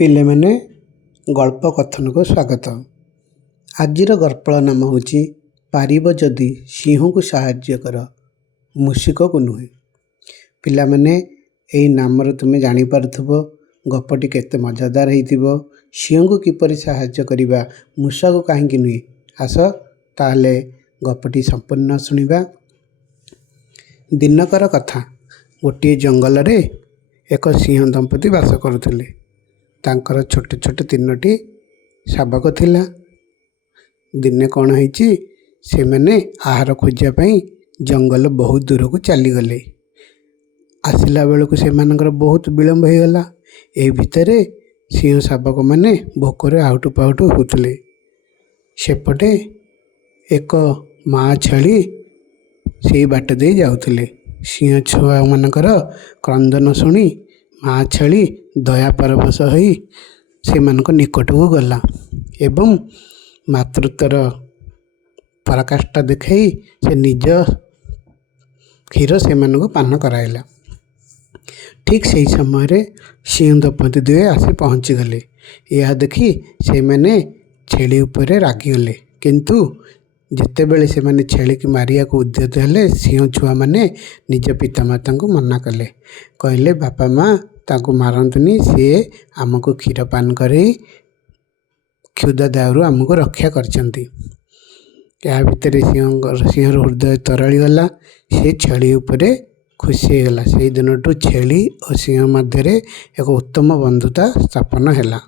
ପିଲାମାନେ ଗଳ୍ପ କଥନକୁ ସ୍ୱାଗତ। ଆଜିର ଗଳ୍ପର ନାମ ହେଉଛି ପାରିବ ଯଦି ସିଂହକୁ ସାହାଯ୍ୟ କର ମୂଷିକକୁ ନୁହେଁ। ପିଲାମାନେ ଏହି ନାମରୁ ତୁମେ ଜାଣିପାରୁଥିବ ଗପଟି କେତେ ମଜାଦାର ହେଇଥିବ। ସିଂହକୁ କିପରି ସାହାଯ୍ୟ କରିବା, ମୂଷାକୁ କାହିଁକି ନୁହେଁ। ଆସ ତାହେଲେ ଗପଟି ସମ୍ପୂର୍ଣ୍ଣ ଶୁଣିବା। ଦିନକର କଥା, ଗୋଟିଏ ଜଙ୍ଗଲରେ ଏକ ସିଂହ ଦମ୍ପତି ବାସ କରୁଥିଲେ। ତାଙ୍କର ଛୋଟ ଛୋଟ 3ଟି ଶାବକ ଥିଲା। ଦିନେ କ'ଣ ହେଇଛି, ସେମାନେ ଆହାର ଖୋଜିବା ପାଇଁ ଜଙ୍ଗଲ ବହୁତ ଦୂରକୁ ଚାଲିଗଲେ। ଆସିଲା ବେଳକୁ ସେମାନଙ୍କର ବହୁତ ବିଳମ୍ବ ହୋଇଗଲା। ଏହି ଭିତରେ ସିଂହ ଶାବକମାନେ ଭୋକରେ ଆଉଟୁ ପାଉଟୁ ହେଉଥିଲେ। ସେପଟେ ଏକ ମା ଛେଳି ସେଇ ବାଟ ଦେଇ ଯାଉଥିଲେ। ସିଂହ ଛୁଆମାନଙ୍କର କ୍ରନ୍ଦନ ଶୁଣି ମା ଛେଳି ଦୟା ପରବଶ ହୋଇ ସେମାନଙ୍କ ନିକଟକୁ ଗଲା ଏବଂ ମାତୃତ୍ୱର ପରାକାଷ୍ଠା ଦେଖାଇ ସେ ନିଜ କ୍ଷୀର ସେମାନଙ୍କୁ ପାନ କରାଇଲା। ଠିକ୍ ସେହି ସମୟରେ ସିଂହ ଦମ୍ପତି ଦୁହେଁ ଆସି ପହଞ୍ଚିଗଲେ। ଏହା ଦେଖି ସେମାନେ ଛେଳି ଉପରେ ରାଗିଗଲେ, କିନ୍ତୁ ଯେତେବେଳେ ସେମାନେ ଛେଳିକି ମାରିବାକୁ ଉଦ୍ୟତ ହେଲେ, ସିଂହ ଛୁଆମାନେ ନିଜ ପିତାମାତାଙ୍କୁ ମନା କଲେ। କହିଲେ, ବାପା ମା ତାଙ୍କୁ ମାରନ୍ତୁନି, ସିଏ ଆମକୁ କ୍ଷୀର ପାନ କରେଇ କ୍ଷୁଧା ଦାଉରୁ ଆମକୁ ରକ୍ଷା କରିଛନ୍ତି। ଏହା ଭିତରେ ସିଂହର ହୃଦୟ ତରଳିଗଲା। ସେ ଛେଳି ଉପରେ ଖୁସି ହେଇଗଲା। ସେହି ଦିନଠୁ ଛେଳି ଓ ସିଂହ ମଧ୍ୟରେ ଏକ ଉତ୍ତମ ବନ୍ଧୁତା ସ୍ଥାପନ ହେଲା।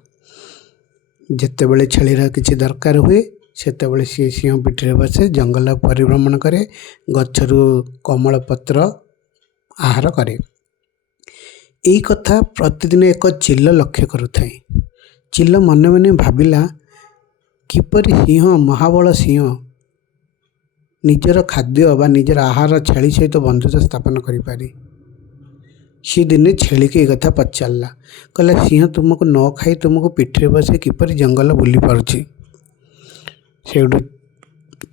ଯେତେବେଳେ ଛେଳିର କିଛି ଦରକାର ହୁଏ, ସେତେବେଳେ ସିଏ ସିଂହ ପିଠିରେ ବସେ, ଜଙ୍ଗଲ ପରିଭ୍ରମଣ କରେ, ଗଛରୁ କମଳ ପତ୍ର ଆହାର କରେ। ଏହି କଥା ପ୍ରତିଦିନ ଏକ ଚିଲ ଲକ୍ଷ୍ୟ କରୁଥାଏ। ଚିଲ ମନେ ମନେ ଭାବିଲା, କିପରି ସିଂହ, ମହାବଳ ସିଂହ ନିଜର ଖାଦ୍ୟ ବା ନିଜର ଆହାର ଛେଳି ସହିତ ବନ୍ଧୁତା ସ୍ଥାପନ କରିପାରେ। ସେ ଦିନେ ଛେଳିକି ଏ କଥା ପଚାରିଲା। କହିଲା, ସିଂହ ତୁମକୁ ନ ଖାଇ ତୁମକୁ ପିଠିରେ ବସି କିପରି ଜଙ୍ଗଲ ବୁଲି ପାରୁଛି? ସେଇଠୁ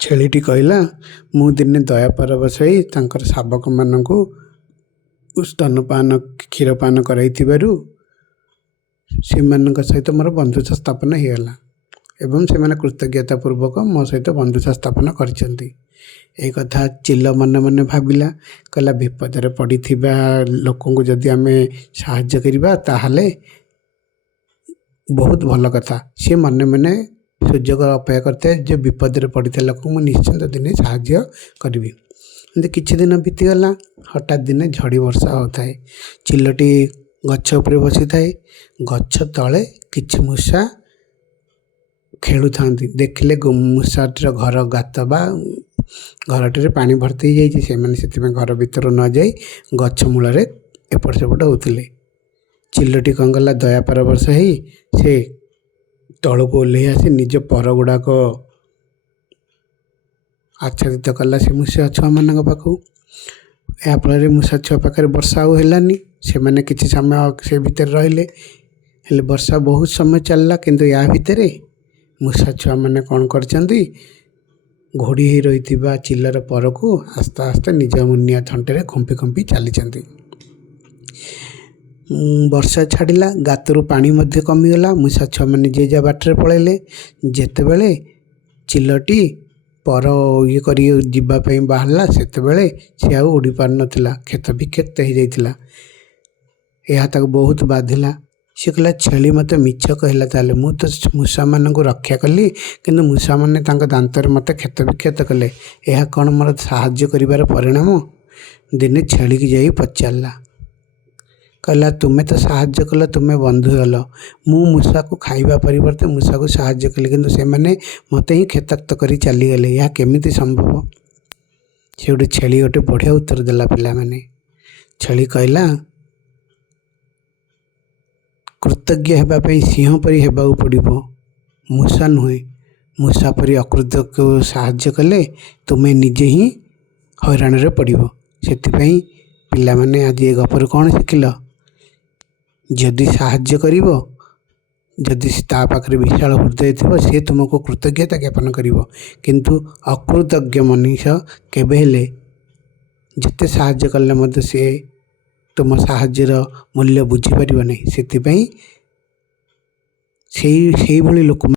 ଛେଳିଟି କହିଲା, ମୁଁ ଦିନେ ଦୟା ପରବଶ ହୋଇ ତାଙ୍କର ଶାବକମାନଙ୍କୁ ସ୍ତନପାନ କ୍ଷୀରପାନ କରାଇଥିବାରୁ ସେମାନଙ୍କ ସହିତ ମୋର ବନ୍ଧୁତା ସ୍ଥାପନ ହୋଇଗଲା ଏବଂ ସେମାନେ କୃତଜ୍ଞତା ପୂର୍ବକ ମୋ ସହିତ ବନ୍ଧୁତା ସ୍ଥାପନ କରିଛନ୍ତି। ଏହି କଥା ଚିଲ ମନେ ମନେ ଭାବିଲା। କହିଲା, ବିପଦରେ ପଡ଼ିଥିବା ଲୋକଙ୍କୁ ଯଦି ଆମେ ସାହାଯ୍ୟ କରିବା ତାହେଲେ ବହୁତ ଭଲ କଥା। ସେ ମନେ ମନେ ସୁଯୋଗ ଅପେକ୍ଷା କରିଥାଏ ଯେ ବିପଦରେ ପଡ଼ିଥିବା ଲୋକଙ୍କୁ ମୁଁ ନିଶ୍ଚିନ୍ତ ଦିନେ ସାହାଯ୍ୟ କରିବି। ଏମିତି କିଛି ଦିନ ବିତିଗଲା। ହଠାତ୍ ଦିନେ ଝଡ଼ି ବର୍ଷା ହେଉଥାଏ। ଚିଲଟି ଗଛ ଉପରେ ବସିଥାଏ। ଗଛ ତଳେ କିଛି ମୂଷା ଖେଳୁଥାନ୍ତି। ଦେଖିଲେ ମୂଷାଟିର ଘର ଗାତ ବା ଘରଟିରେ ପାଣି ଭର୍ତ୍ତି ହୋଇଯାଇଛି। ସେମାନେ ସେଥିପାଇଁ ଘର ଭିତରୁ ନ ଯାଇ ଗଛ ମୂଳରେ ଏପଟ ସେପଟ ହେଉଥିଲେ। ଚିଲଟି କ'ଣ କଲା, ଦୟା ପରବଶ ହେଇ ସେ ତଳକୁ ଓହ୍ଲେଇ ଆସି ନିଜ ପର ଗୁଡ଼ାକ ଆଚ୍ଛାଦିତ କଲା ସେ ମୂଷା ଛୁଆମାନଙ୍କ ପାଖକୁ। ଏହା ଫଳରେ ମୂଷା ଛୁଆ ପାଖରେ ବର୍ଷା ଆଉ ହେଲାନି। ସେମାନେ କିଛି ସମୟ ସେ ଭିତରେ ରହିଲେ। ହେଲେ ବର୍ଷା ବହୁତ ସମୟ ଚାଲିଲା, କିନ୍ତୁ ୟା ଭିତରେ ମୂଷା ଛୁଆମାନେ କ'ଣ କରିଛନ୍ତି, ଘୋଡ଼ି ହୋଇ ରହିଥିବା ଚିଲର ପରକୁ ଆସ୍ତେ ଆସ୍ତେ ନିଜ ମୁନିଆ ଥଣ୍ଟରେ ଖୁମ୍ପି ଖୁମ୍ପି ଚାଲିଛନ୍ତି। ବର୍ଷା ଛାଡ଼ିଲା, ଗାତରୁ ପାଣି ମଧ୍ୟ କମିଗଲା। ମୂଷା ଛୁଆମାନେ ଯିଏ ଯାହା ବାଟରେ ପଳାଇଲେ। ଯେତେବେଳେ ଚିଲଟି ପର କରି ଯିବା ପାଇଁ ବାହାରିଲା, ସେତେବେଳେ ସେ ଆଉ ଉଡ଼ି ପାରୁନଥିଲା, କ୍ଷତ ବିକ୍ଷତ ହୋଇଯାଇଥିଲା। ଏହା ତାକୁ ବହୁତ ବାଧିଲା। ସେ କହିଲା, ଛେଳି ମୋତେ ମିଛ କହିଲା। ତାହେଲେ ମୁଁ ତ ମୂଷାମାନଙ୍କୁ ରକ୍ଷା କଲି, କିନ୍ତୁ ମୂଷାମାନେ ତାଙ୍କ ଦାନ୍ତରେ ମୋତେ କ୍ଷତ ବିକ୍ଷତ କଲେ। ଏହା କ'ଣ ମୋର ସାହାଯ୍ୟ କରିବାର ପରିଣାମ? ଦିନେ ଛେଳିକି ଯାଇ ପଚାରିଲା। କହିଲା, ତୁମେ ତ ସାହାଯ୍ୟ କଲ, ତୁମେ ବନ୍ଧୁ ହେଲ। ମୁଁ ମୂଷାକୁ ଖାଇବା ପରିବର୍ତ୍ତେ ମୂଷାକୁ ସାହାଯ୍ୟ କଲି, କିନ୍ତୁ ସେମାନେ ମୋତେ ହିଁ କ୍ଷତାକ୍ତ କରି ଚାଲିଗଲେ। ଏହା କେମିତି ସମ୍ଭବ? ସେଉଠୁ ଛେଳି ଗୋଟେ ବଢ଼ିଆ ଉତ୍ତର ଦେଲା। ପିଲାମାନେ, ଛେଳି କହିଲା, କୃତଜ୍ଞ ହେବା ପାଇଁ ସିଂହ ପରି ହେବାକୁ ପଡ଼ିବ, ମୂଷା ନୁହେଁ। ମୂଷା ପରି ଅକୃତଜ୍ଞକୁ ସାହାଯ୍ୟ କଲେ ତୁମେ ନିଜେ ହିଁ ହଇରାଣରେ ପଡ଼ିବ। ସେଥିପାଇଁ ପିଲାମାନେ ଆଜି ଏ ଗପରୁ କ'ଣ ଶିଖିଲ? ଯଦି ସାହାଯ୍ୟ କରିବ, ଯଦି ତା ପାଖରେ ବିଶାଳ ହୃଦୟ ଥିବ, ସିଏ ତୁମକୁ କୃତଜ୍ଞତା ଜ୍ଞାପନ କରିବ। କିନ୍ତୁ ଅକୃତଜ୍ଞ ମଣିଷ କେବେ ହେଲେ ଯେତେ ସାହାଯ୍ୟ କଲେ ମଧ୍ୟ ସିଏ ତୁମ ସାହାଯ୍ୟର ମୂଲ୍ୟ ବୁଝିପାରିବ ନାହିଁ। ସେଥିପାଇଁ ସେଇଭଳି ଲୋକ